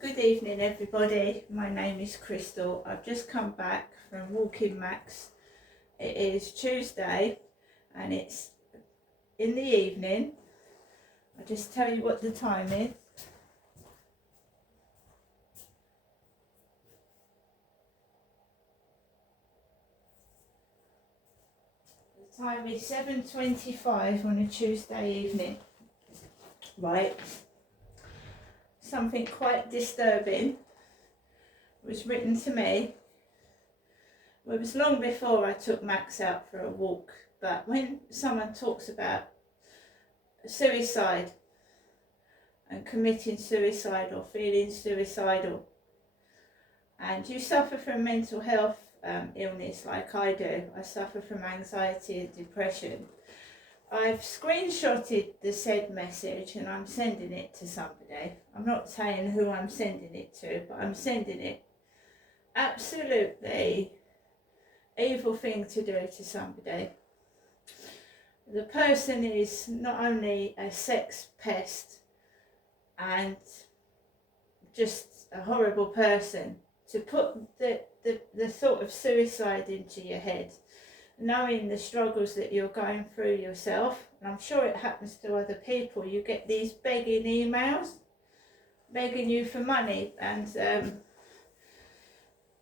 Good evening everybody, my name is Crystal. I've just come back from Walking Max. It is Tuesday and it's in the evening. I'll just tell you what the time is. The time is 7:25 on a Tuesday evening. Right. Something quite disturbing was written to me. Well, it was long before I took Max out for a walk, but when someone talks about suicide and committing suicide or feeling suicidal, and you suffer from mental health illness like I do, I suffer from anxiety and depression, I've screenshotted the said message and I'm sending it to somebody. I'm not saying who I'm sending it to, but I'm sending it. Absolutely evil thing to do to somebody. The person is not only a sex pest and just a horrible person, to put the thought of suicide into your head, knowing the struggles that you're going through yourself, and I'm sure it happens to other people. You get these begging emails, begging you for money, and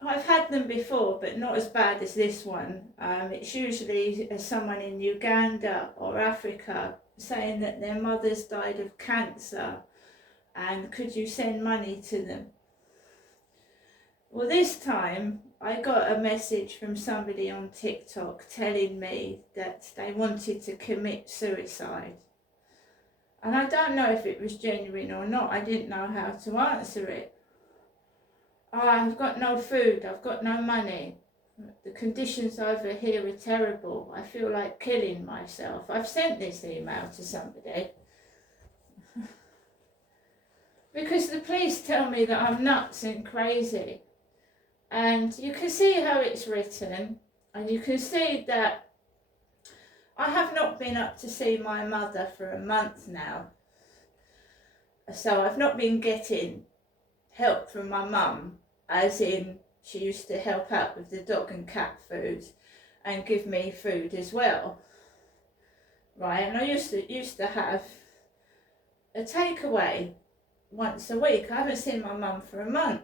I've had them before, but not as bad as this one. It's usually someone in Uganda or Africa saying that their mother's died of cancer, and could you send money to them? Well, this time I got a message from somebody on TikTok telling me that they wanted to commit suicide. And I don't know if it was genuine or not. I didn't know how to answer it. Oh, I've got no food, I've got no money. The conditions over here are terrible. I feel like killing myself. I've sent this email to somebody. Because the police tell me that I'm nuts and crazy. And you can see how it's written, and you can see that I have not been up to see my mother for a month now. So I've not been getting help from my mum, as in she used to help out with the dog and cat food and give me food as well. Right, and I used to have a takeaway once a week. I haven't seen my mum for a month.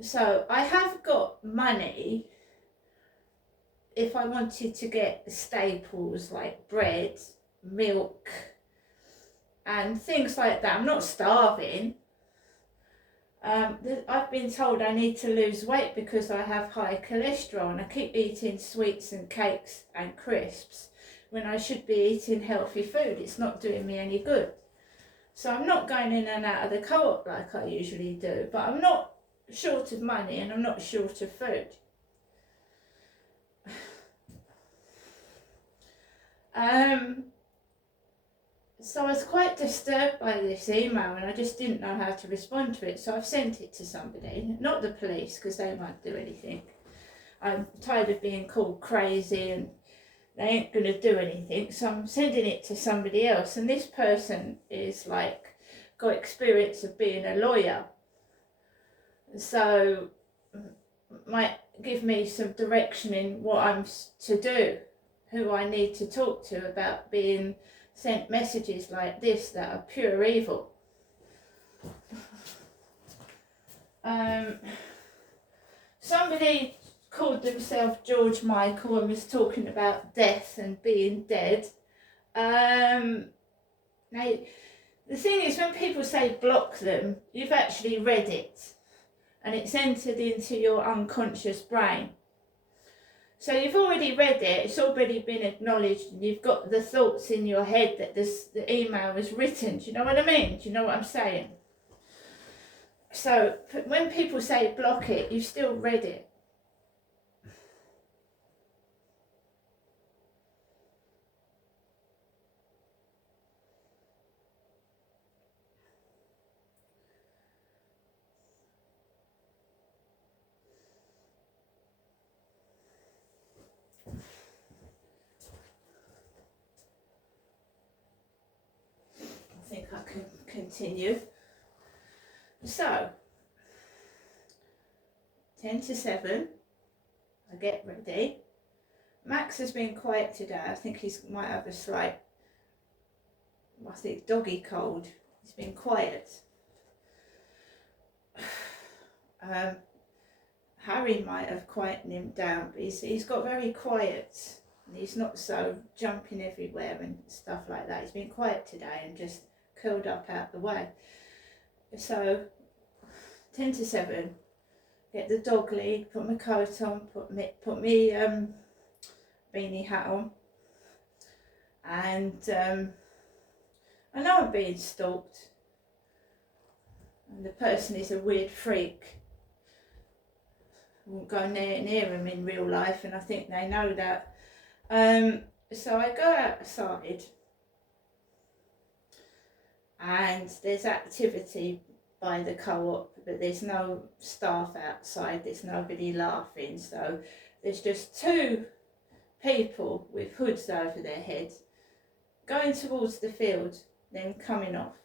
So I have got money if I wanted to get staples like bread, milk and things like that. I'm not starving. I've been told I need to lose weight because I have high cholesterol and I keep eating sweets and cakes and crisps when I should be eating healthy food. It's not doing me any good. So I'm not going in and out of the co-op like I usually do, but I'm not short of money and I'm not short of food. So I was quite disturbed by this email and I just didn't know how to respond to it, so I've sent it to somebody, not the police because they won't do anything. I'm tired of being called crazy and they ain't going to do anything, so I'm sending it to somebody else, and this person is like got experience of being a lawyer, so might give me some direction in what I'm to do, who I need to talk to about being sent messages like this that are pure evil. Somebody called themselves George Michael and was talking about death and being dead. Now, the thing is, when people say block them, you've actually read it and it's entered into your unconscious brain. So you've already read it, it's already been acknowledged, and you've got the thoughts in your head that the email was written. Do you know what I mean? Do you know what I'm saying? So when people say block it, you've still read it. I think I can continue. So, 10 to 7, I get ready. Max has been quiet today. I think he might have a slight, doggy cold. He's been quiet. Harry might have quietened him down, but he's got very quiet. And he's not so jumping everywhere and stuff like that. He's been quiet today and just curled up out the way. So 10 to 7, get the dog lead, put my coat on, put me beanie hat on, and I know I'm being stalked, and the person is a weird freak. I won't go near him in real life, and I think they know that. So I go outside, and there's activity by the co-op, but there's no staff outside, there's nobody laughing, so there's just 2 people with hoods over their heads going towards the field, then coming off.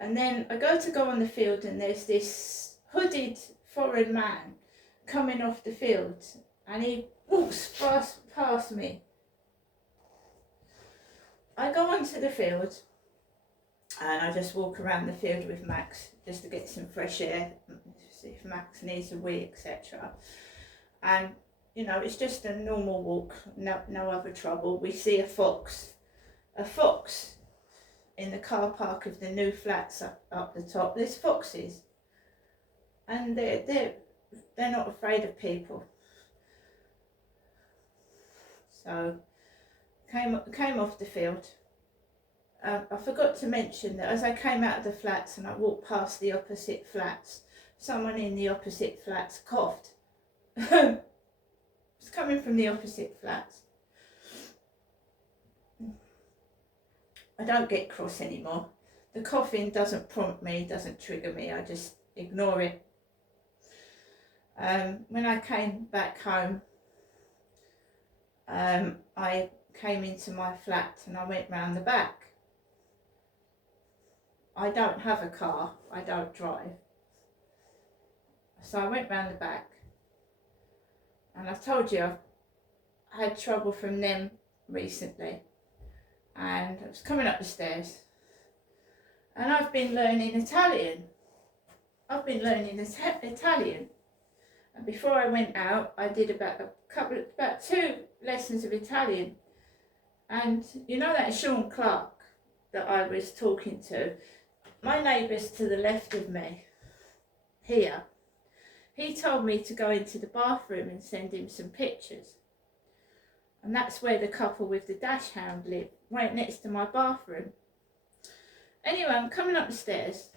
And then I go on the field, and there's this hooded foreign man coming off the field, and he walks fast past me. I go onto the field, and I just walk around the field with Max just to get some fresh air, see if Max needs a wee, etc. And you know, it's just a normal walk, no other trouble. We see a fox in the car park of the new flats up the top. There's foxes, and they're not afraid of people. So came off the field. I forgot to mention that as I came out of the flats and I walked past the opposite flats, someone in the opposite flats coughed. It's coming from the opposite flats. I don't get cross anymore. The coughing doesn't prompt me, doesn't trigger me, I just ignore it. When I came back home, I came into my flat and I went round the back. I don't have a car, I don't drive. So I went round the back, and I told you I had trouble from them recently, and I was coming up the stairs, and I've been learning Italian. And before I went out, I did about 2 lessons of Italian. And you know that Sean Clark that I was talking to, my neighbour's to the left of me, here, he told me to go into the bathroom and send him some pictures. And that's where the couple with the dash hound live, right next to my bathroom. Anyway, I'm coming up the stairs,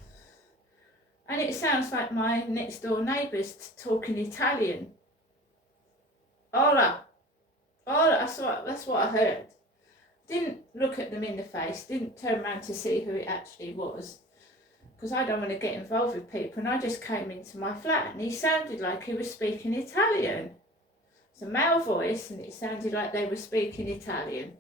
and it sounds like my next door neighbour's talking Italian. Hola, that's what I heard. Didn't look at them in the face, didn't turn around to see who it actually was, because I don't want to get involved with people, and I just came into my flat, and he sounded like he was speaking Italian. It's a male voice, and it sounded like they were speaking Italian.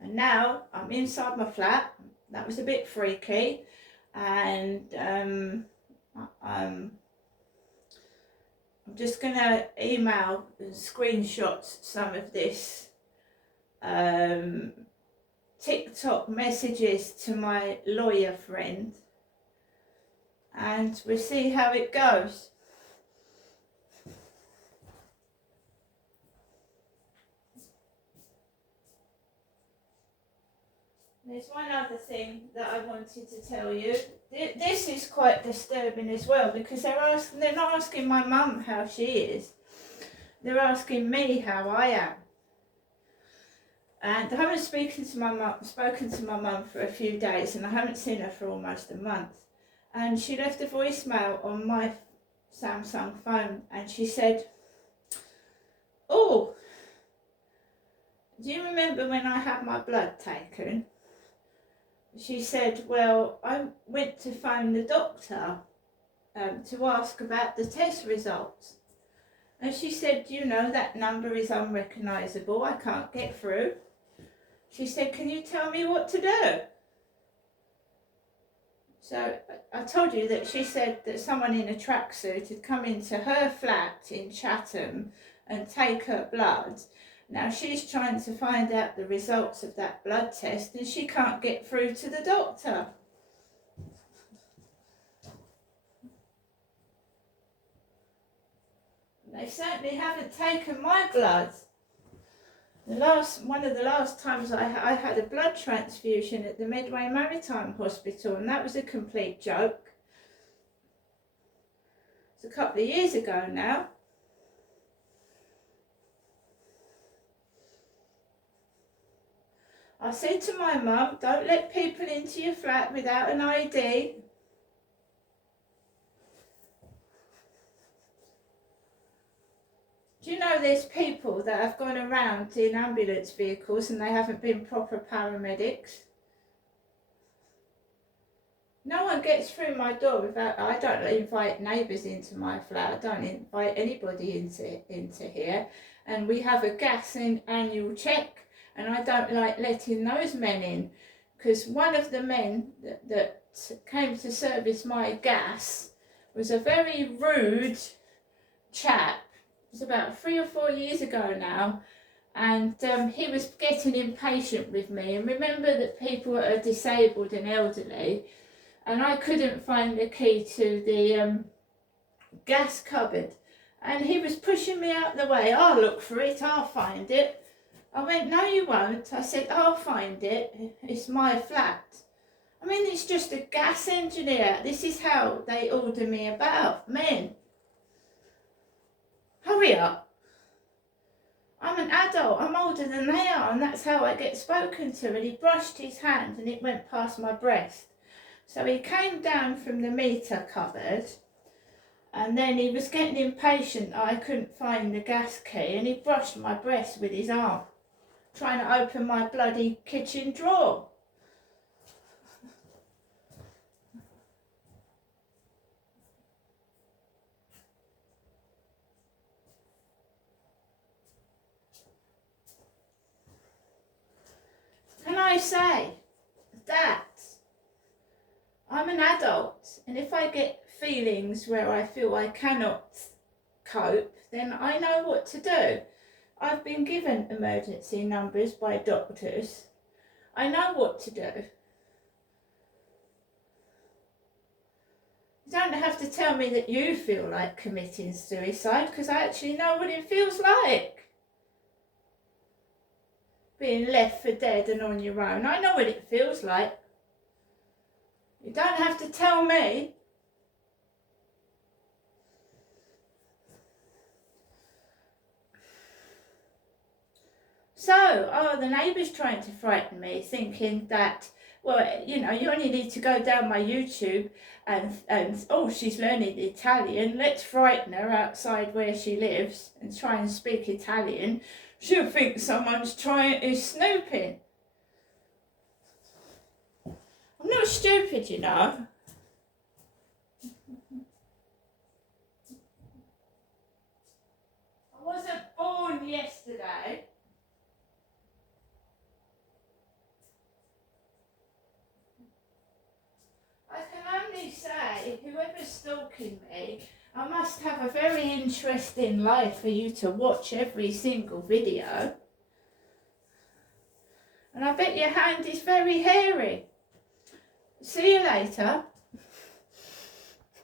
And now I'm inside my flat. That was a bit freaky, and I'm just going to email and screenshot some of this TikTok messages to my lawyer friend, and we'll see how it goes. There's one other thing that I wanted to tell you. This is quite disturbing as well, because they're not asking my mum how she is. They're asking me how I am. And I haven't spoken to my mum for a few days, and I haven't seen her for almost a month. And she left a voicemail on my Samsung phone, and she said, "Oh, do you remember when I had my blood taken?" She said, "Well, I went to phone the doctor to ask about the test results." And she said, "You know, that number is unrecognisable, I can't get through." She said, can you tell me what to do? So I told you that she said that someone in a tracksuit had come into her flat in Chatham and take her blood. Now she's trying to find out the results of that blood test and she can't get through to the doctor. They certainly haven't taken my blood. One of the last times I had a blood transfusion at the Medway Maritime Hospital, and that was a complete joke. It's a couple of years ago now. I said to my mum, don't let people into your flat without an ID. Do you know there's people that have gone around in ambulance vehicles and they haven't been proper paramedics? No one gets through my door without, I don't invite neighbours into my flat, I don't invite anybody into here. And we have a gas annual check and I don't like letting those men in because one of the men that came to service my gas was a very rude chap. It was about 3 or 4 years ago now, and he was getting impatient with me. And remember that people are disabled and elderly, and I couldn't find the key to the gas cupboard, and he was pushing me out the way. I'll look for it, I'll find it. I went, no you won't. I said, I'll find it, it's my flat. I mean, it's just a gas engineer. This is how they order me about, men. Hurry up. I'm an adult, I'm older than they are, and that's how I get spoken to. And he brushed his hand and it went past my breast. So he came down from the meter cupboard and then he was getting impatient. I couldn't find the gas key and he brushed my breast with his arm, trying to open my bloody kitchen drawer. Can I say that I'm an adult, and if I get feelings where I feel I cannot cope, then I know what to do. I've been given emergency numbers by doctors. I know what to do. You don't have to tell me that you feel like committing suicide, because I actually know what it feels like. Being left for dead and on your own. I know what it feels like. You don't have to tell me. So, the neighbour's trying to frighten me, thinking that, well, you know, you only need to go down my YouTube and oh, she's learning Italian. Let's frighten her outside where she lives and try and speak Italian. She'll think someone's is snooping. I'm not stupid, you know. I wasn't born yesterday. I can only say, whoever's stalking me, I must have a very interesting life for you to watch every single video. And I bet your hand is very hairy. See you later.